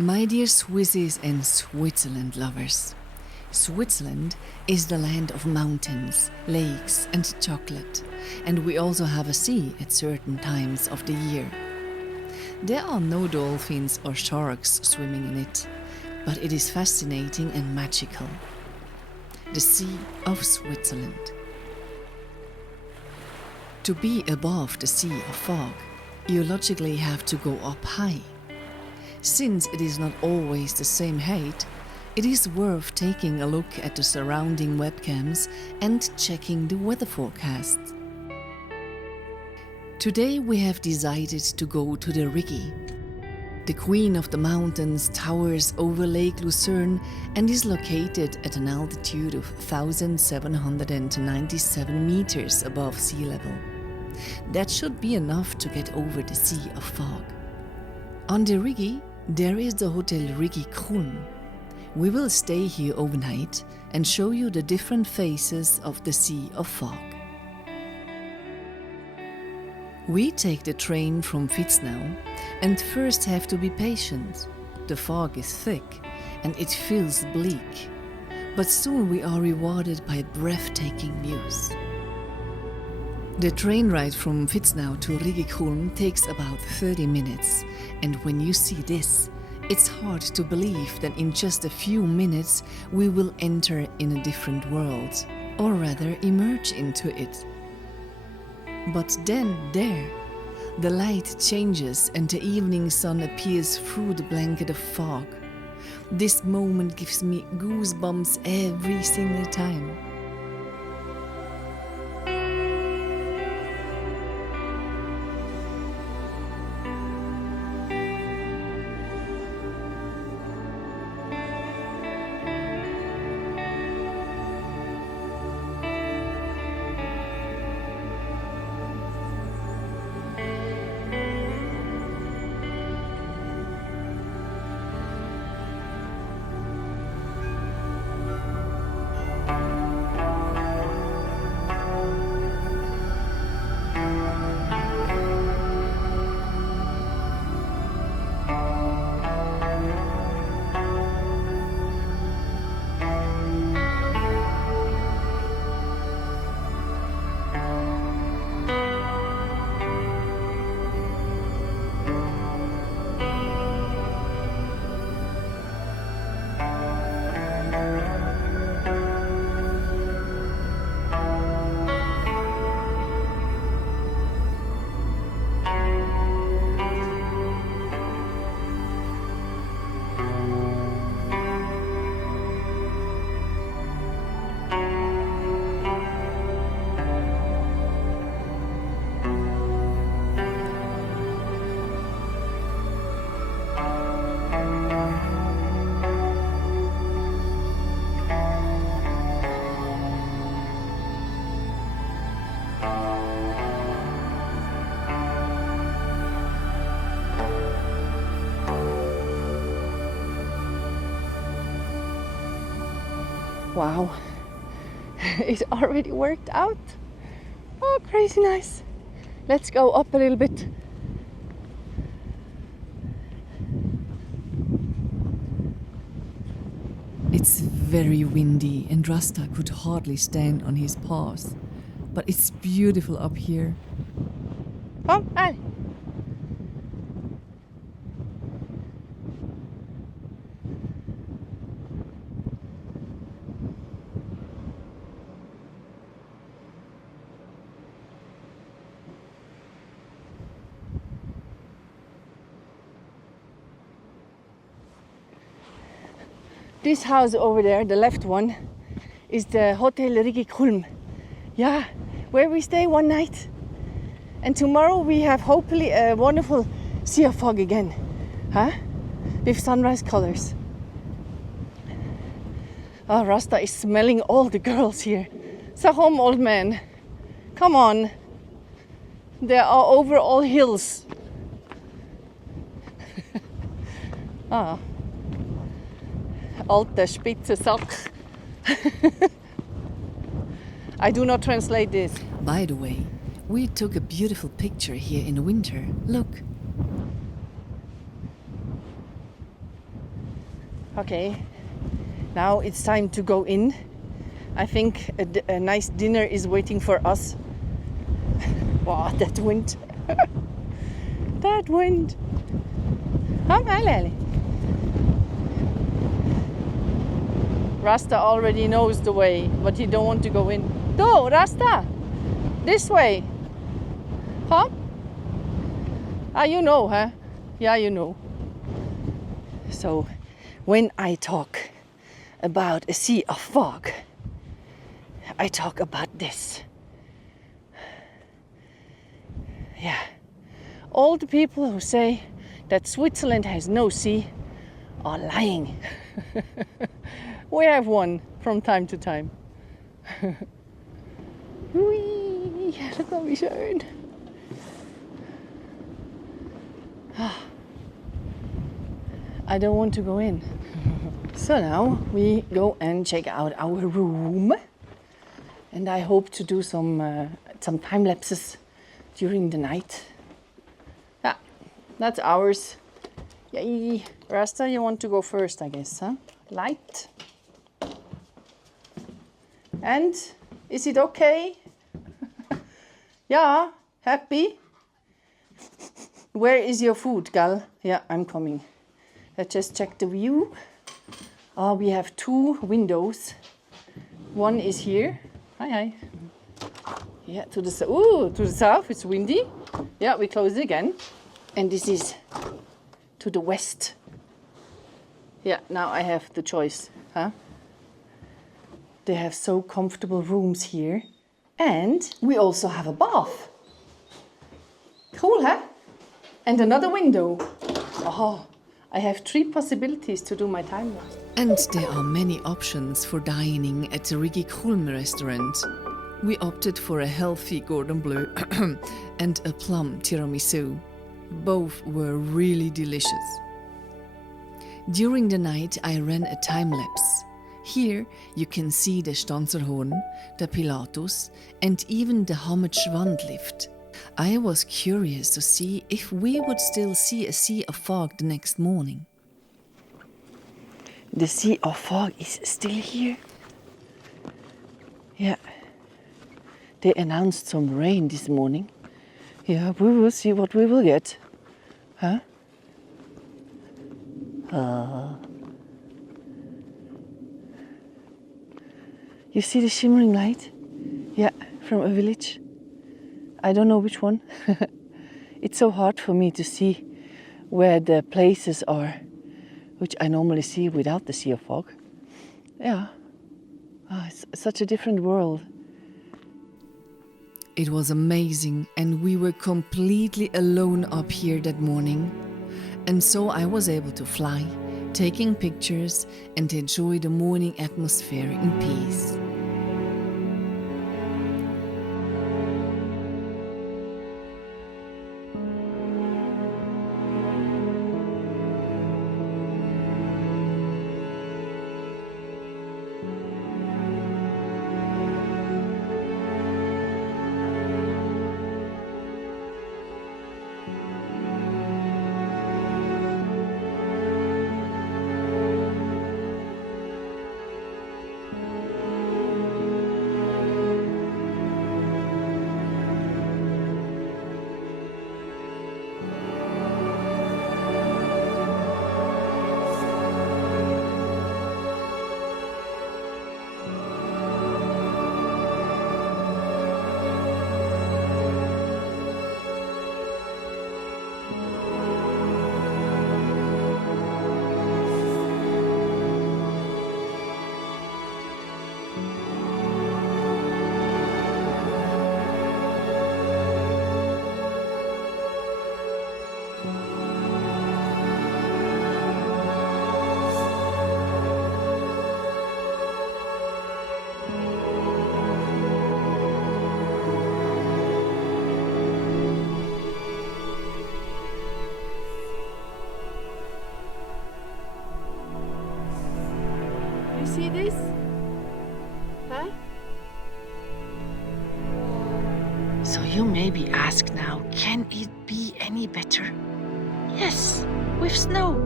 My dear Swissies and Switzerland lovers, Switzerland is the land of mountains, lakes and chocolate, and we also have a sea at certain times of the year. There are no dolphins or sharks swimming in it, but it is fascinating and magical. The Sea of Switzerland. To be above the Sea of Fog, you logically have to go up high. Since it is not always the same height, it is worth taking a look at the surrounding webcams and checking the weather forecast. Today we have decided to go to the Rigi. The Queen of the Mountains towers over Lake Lucerne and is located at an altitude of 1,797 meters above sea level. That should be enough to get over the Sea of Fog. On the Rigi, there is the Hotel Rigi Kulm. We will stay here overnight and show you the different phases of the Sea of Fog. We take the train from Fitznau and first have to be patient. The fog is thick and it feels bleak, but soon we are rewarded by breathtaking views. The train ride from Fitznau to Rigi Kulm takes about 30 minutes, and when you see this, it's hard to believe that in just a few minutes we will enter in a different world, or rather emerge into it. But then there, the light changes and the evening sun appears through the blanket of fog. This moment gives me goosebumps every single time. Wow, it already worked out. Oh, crazy nice. Let's go up a little bit. It's very windy and Rasta could hardly stand on his paws, but it's beautiful up here. Kom, här. This house over there, the left one, is the Hotel Rigi Kulm. Yeah, where we stay one night. And tomorrow we have hopefully a wonderful sea of fog again, huh? With sunrise colors. Oh, Rasta is smelling all the girls here. So home, old man. Come on. They are over all hills. Ah. Alter spitze Sack. I do not translate this. By the way, we took a beautiful picture here in the winter. Look. Okay, now it's time to go in. I think a nice dinner is waiting for us. Wow, that wind. That wind. Rasta already knows the way, but he don't want to go in. No, Rasta! This way! Huh? Ah, you know, huh? Yeah, you know. So, when I talk about a sea of fog, I talk about this. Yeah. All the people who say that Switzerland has no sea are lying. We have one from time to time. Hui, look how schön. I don't want to go in. So now we go and check out our room. And I hope to do some time lapses during the night. Yeah, that's ours. Yay! Rasta, you want to go first, I guess, huh? Light. And is it okay? Yeah, happy? Where is your food, gal? Yeah, I'm coming. Let's just check the view. We have 2 windows. One is here. Hi. Yeah, to the south, it's windy. Yeah, we close it again. And this is to the west. Yeah, now I have the choice, huh? They have so comfortable rooms here. And we also have a bath. Cool, huh? And another window. Oh, I have 3 possibilities to do my time lapse. And there are many options for dining at the Rigi Kulm restaurant. We opted for a healthy Cordon Bleu and a plum tiramisu. Both were really delicious. During the night, I ran a time lapse. Here you can see the Stanzerhorn, the Pilatus, and even the Hammetschwandlift. I was curious to see if we would still see a sea of fog the next morning. The sea of fog is still here. Yeah. They announced some rain this morning. Yeah, we will see what we will get. Huh? You see the shimmering light? Yeah, from a village. I don't know which one. It's so hard for me to see where the places are, which I normally see without the sea of fog. Yeah. It's such a different world. It was amazing, and we were completely alone up here that morning. And so I was able to fly, taking pictures and enjoy the morning atmosphere in peace. See this? Huh? So you maybe ask now, can it be any better? Yes, with snow.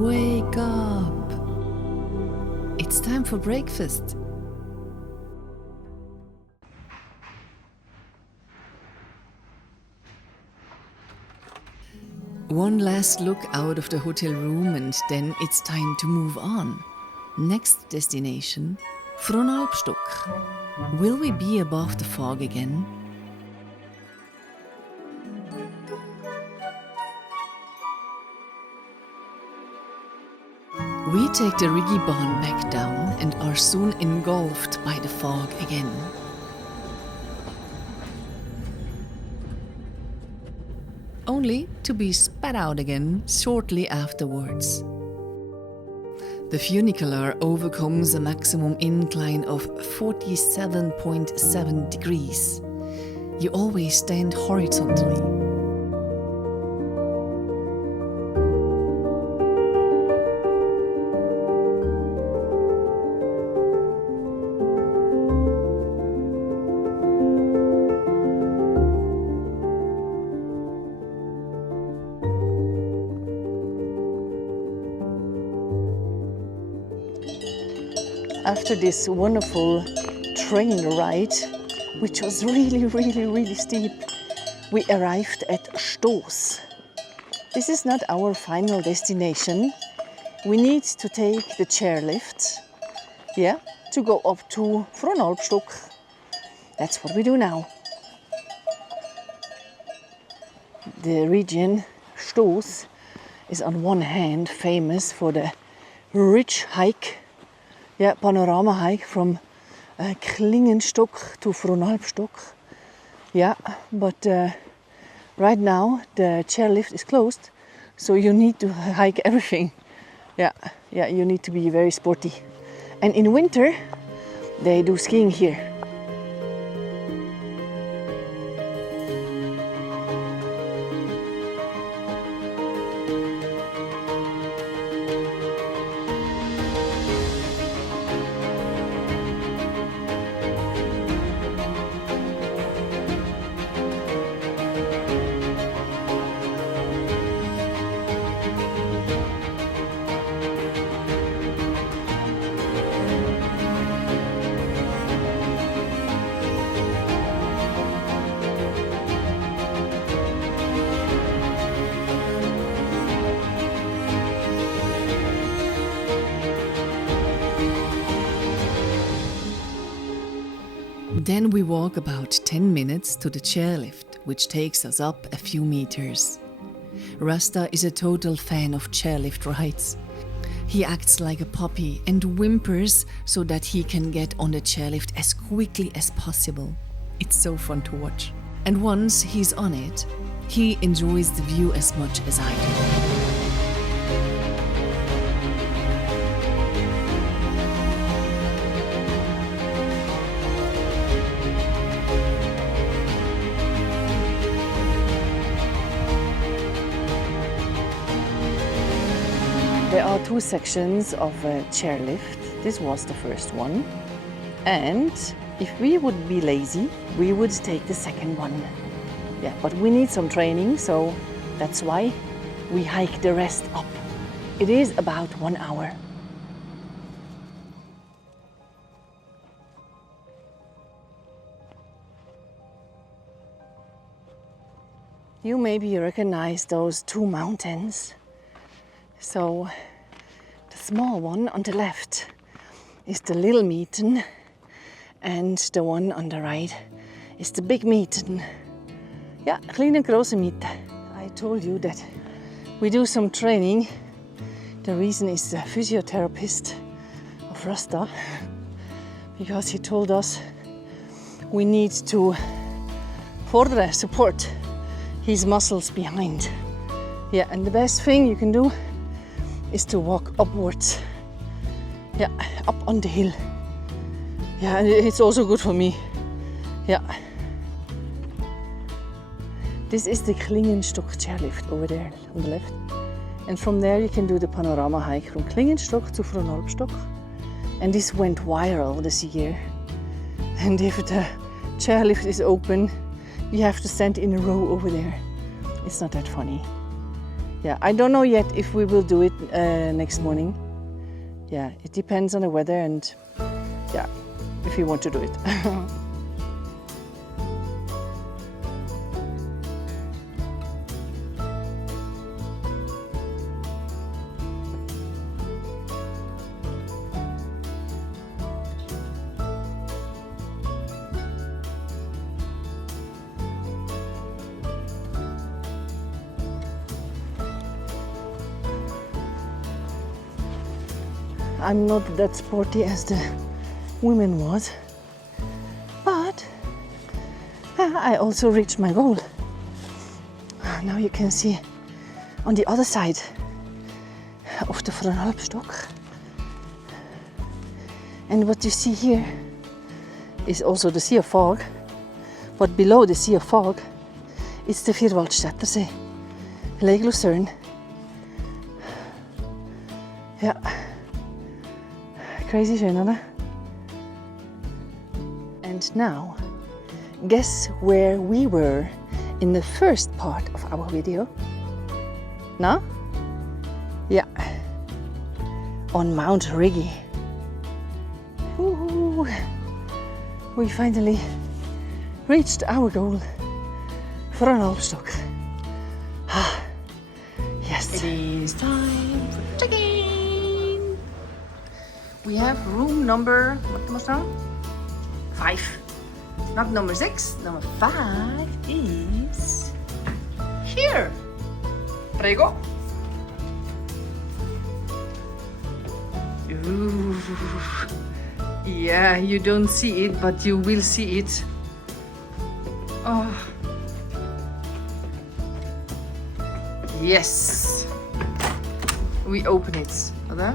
Wake up! It's time for breakfast. One last look out of the hotel room and then it's time to move on. Next destination, Fronalpstock. Will we be above the fog again? We take the Rigi Kulm back down and are soon engulfed by the fog again. Only to be spat out again shortly afterwards. The funicular overcomes a maximum incline of 47.7 degrees. You always stand horizontally. After this wonderful train ride, which was really steep, we arrived at Stoos. This is not our final destination. We need to take the chairlift, to go up to Fronalpstock. That's what we do now. The region Stoos is on one hand famous for the rich hike, panorama hike from Klingenstock to Fronalpstock. But right now the chairlift is closed, so you need to hike everything. You need to be very sporty. And in winter, they do skiing here. Then we walk about 10 minutes to the chairlift, which takes us up a few meters. Rasta is a total fan of chairlift rides. He acts like a puppy and whimpers so that he can get on the chairlift as quickly as possible. It's so fun to watch. And once he's on it, he enjoys the view as much as I do. There are two sections of a chairlift. This was the first one. And if we would be lazy, we would take the second one. But we need some training, so that's why we hike the rest up. It is about 1 hour. You maybe recognize those two mountains. So the small one on the left is the little Mieten, and the one on the right is the big Mieten. Kleine große Miete. I told you that we do some training. The reason is the physiotherapist of Rasta, because he told us we need to forderen, support his muscles behind. And the best thing you can do is to walk upwards, up on the hill. And it's also good for me. This is the Klingenstock chairlift over there on the left. And from there you can do the panorama hike from Klingenstock to Fronalpstock. And this went viral this year. And if the chairlift is open, you have to stand in a row over there. It's not that funny. Yeah, I don't know yet if we will do it next morning. Yeah, it depends on the weather and yeah, if you want to do it. I'm not that sporty as the women was, but I also reached my goal. Now you can see on the other side of the Fronalpstock. And what you see here is also the Sea of Fog, but below the Sea of Fog it's the Vierwaldstättersee, Lake Lucerne. Yeah. Crazy schön, oder? And now, guess where we were in the first part of our video? No? Yeah. On Mount Rigi. Ooh, we finally reached our goal for an Alpstock. Yes. It is time for checking. We have room number, what was that? 5. Not number 6, number 5 is here. Prego. Ooh. Yeah, you don't see it, but you will see it. Oh. Yes. We open it. Oder?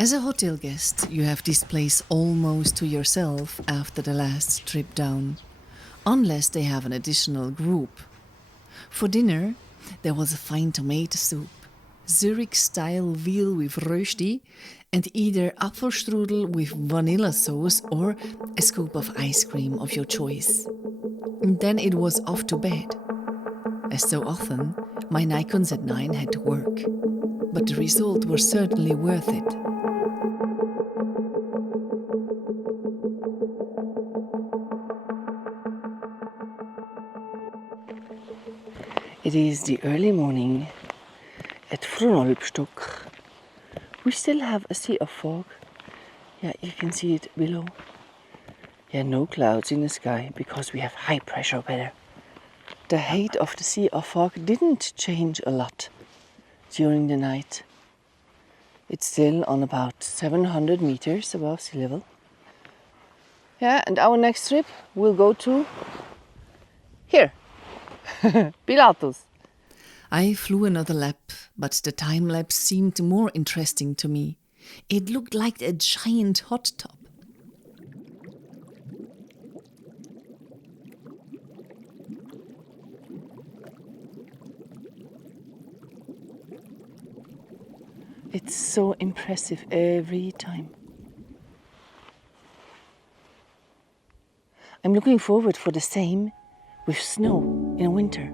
As a hotel guest, you have this place almost to yourself after the last trip down, unless they have an additional group. For dinner, there was a fine tomato soup, Zurich-style veal with rösti, and either apfelstrudel with vanilla sauce or a scoop of ice cream of your choice. And then it was off to bed. As so often, my Nikon Z9 had to work. but the result was certainly worth it. It is the early morning at Fronalpstock. We still have a sea of fog. Yeah, you can see it below. Yeah, no clouds in the sky because we have high pressure weather. The height of the sea of fog didn't change a lot during the night. It's still on about 700 meters above sea level. Yeah, and our next trip will go to here, Pilatus. I flew another lap, but the time lapse seemed more interesting to me. It looked like a giant hot tub. It's so impressive every time. I'm looking forward for the same with snow in winter.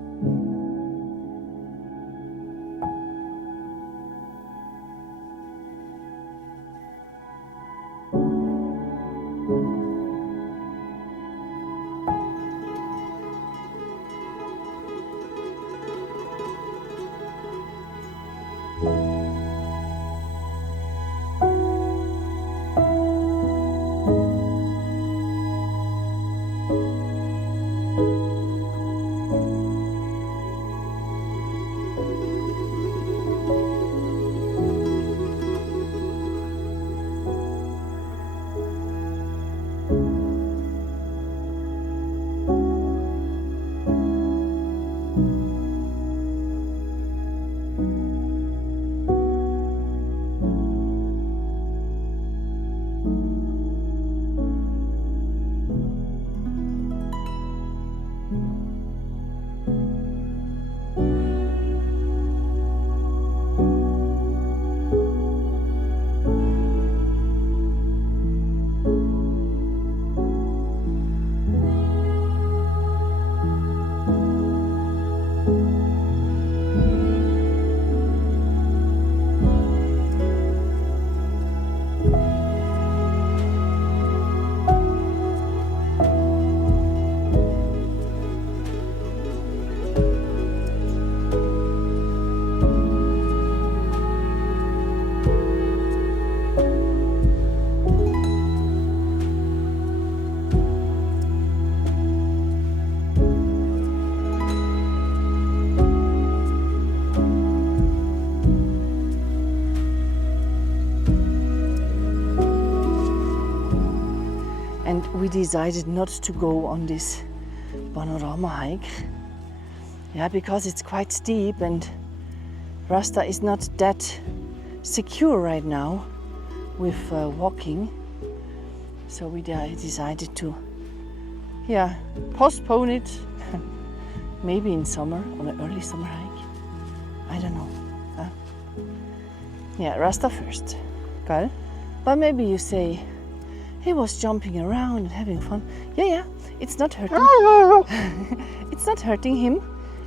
And we decided not to go on this panorama hike. Yeah, because it's quite steep and Rasta is not that secure right now with walking. So we decided to, yeah, postpone it. Maybe in summer, on an early summer hike. I don't know. Huh? Yeah, Rasta first. Gal? But maybe you say, he was jumping around and having fun. Yeah, it's not hurting. It's not hurting him.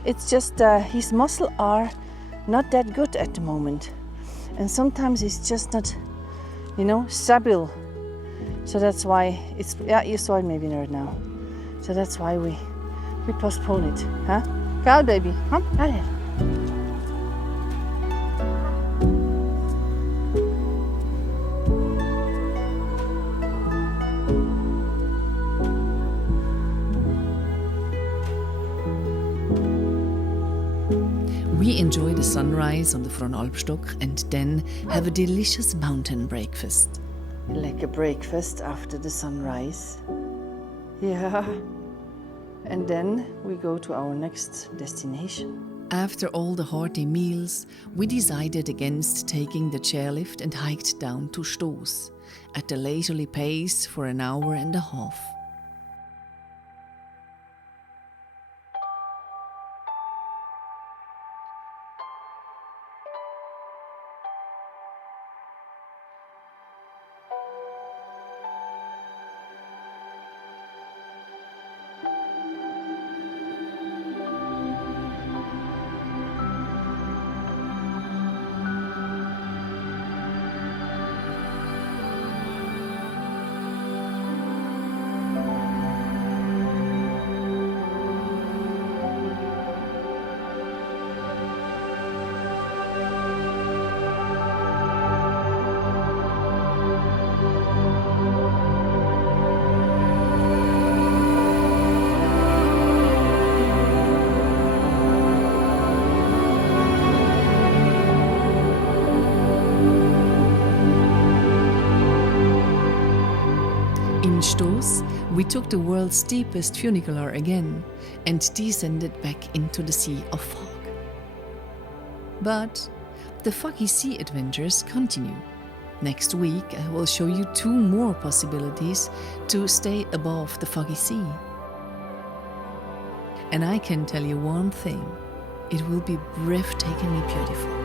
It's just his muscles are not that good at the moment. And sometimes it's just not, stable. So that's why it's, yeah, you saw it maybe right now. So that's why we postpone it. Huh? Gal, baby. Huh? Allez. We enjoy the sunrise on the Fronalpstock and then have a delicious mountain breakfast. Like a breakfast after the sunrise. Yeah. And then we go to our next destination. After all the hearty meals, we decided against taking the chairlift and hiked down to Stoos at a leisurely pace for an hour and a half. We took the world's steepest funicular again and descended back into the sea of fog. But the foggy sea adventures continue. Next week I will show you 2 more possibilities to stay above the foggy sea. And I can tell you one thing, it will be breathtakingly beautiful.